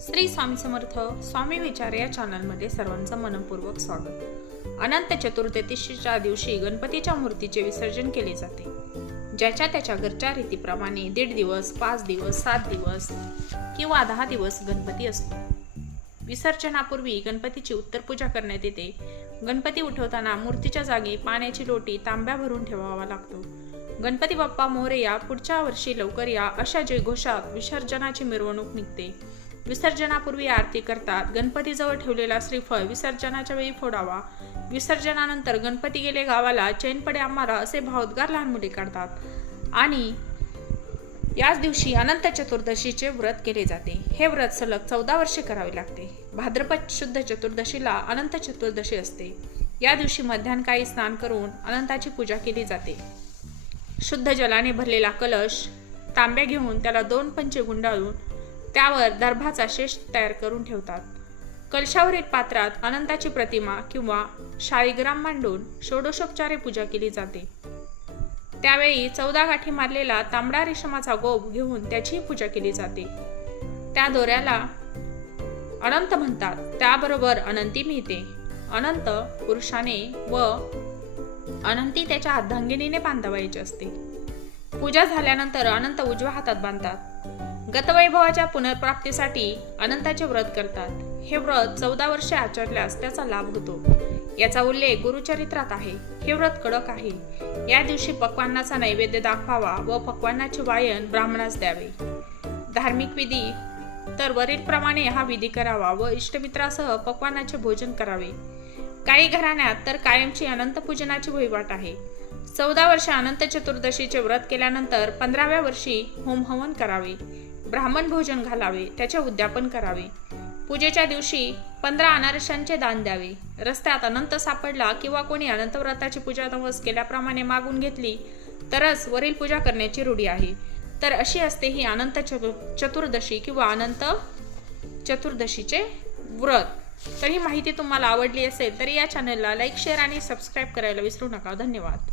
श्री स्वामी समर्थ स्वामी विचार या चॅनलमध्ये सर्वांचं मनपूर्वक स्वागत। अनंत चतुर्दशीच्या दिवशी गणपतीच्या मूर्तीचे विसर्जन केले जाते। ज्याच्या त्याच्या घरच्या रीतीप्रमाणे 1.5 दिवस, 5 दिवस, 7 दिवस किंवा 10 दिवस गणपती असतो। विसर्जनापूर्वी गणपतीची उत्तर पूजा करण्यात येते। गणपती उठवताना मूर्तीच्या जागी पाण्याची लोटी तांब्या भरून ठेवावा लागतो। गणपती बाप्पा मोरया, पुढच्या वर्षी लवकर या अशा जयघोषात विसर्जनाची मिरवणूक निघते। विसर्जनापूर्वी आरती करतात। गणपतीजवळ ठेवलेला श्रीफळ विसर्जनाच्या वेळी फोडावा। विसर्जनानंतर गणपती गेले गावाला, चैन पडे आम्हाला असे भावोद्गार लहान मुले काढतात। आणि याच दिवशी अनंत चतुर्दशीचे व्रत केले जाते। हे व्रत सलग 14 वर्षे करावे लागते। भाद्रपद शुद्ध चतुर्दशीला अनंत चतुर्दशी असते। या दिवशी मध्यान्हकाळी स्नान करून अनंताची पूजा केली जाते। शुद्ध जलाने भरलेला कलश, तांब्या घेऊन त्याला 2 पंचे गुंडाळून त्यावर दर्भाचा शेष तयार करून ठेवतात। कलशावरील पात्रात अनंताची प्रतिमा किंवा शाळीग्राम मांडून षोडशोपचारे पूजा केली जाते। त्यावेळी 14 गाठी मारलेला तांबडा रेशमाचा गोप घेऊन त्याची पूजा केली जाते। त्या दोऱ्याला अनंत म्हणतात। त्याबरोबर अनंती मिळते। अनंत पुरुषाने व अनंती त्याच्या अर्धांगिनीने बांधावायची असते। पूजा झाल्यानंतर अनंत उजव्या हातात बांधतात। गतवैभवाच्या पुनर्प्राप्तीसाठी अनंताचे व्रत करतात। हे व्रत 14 वर्षे आचरल्यास त्याचा लाभ होतो। याचा उल्लेख गुरुचरित्रात आहे। हे व्रत कडक आहे। या दिवशी पक्वान्नाचा नैवेद्य दाखवावा व पक्वान्नाचे वायन ब्राह्मणास द्यावे। धार्मिक विधी तर वरीलप्रमाणे हा विधी करावा व इष्टमित्रासह पक्वान्नाचे भोजन करावे। काही घराण्यात तर कायमची अनंत पूजनाची वहिवाट आहे। 14 वर्षे अनंत चतुर्दशीचे व्रत केल्यानंतर 15व्या वर्षी होम हवन करावे, ब्राह्मण भोजन घालावे, त्याचे उद्यापन करावे। पूजेच्या दिवशी 15 अनारशांचे दान द्यावे। रस्त्यात अनंत सापडला किंवा कोणी अनंत व्रताची पूजा नवस केल्याप्रमाणे मागून घेतली तरच वरील पूजा करण्याची रूढी आहे। तर अशी असते ही अनंत चतुर्दशी किंवा अनंत चतुर्दशीचे व्रत। तर ही माहिती तुम्हाला आवडली असेल तर या चॅनलला लाईक, शेअर आणि सबस्क्राईब करायला विसरू नका। धन्यवाद।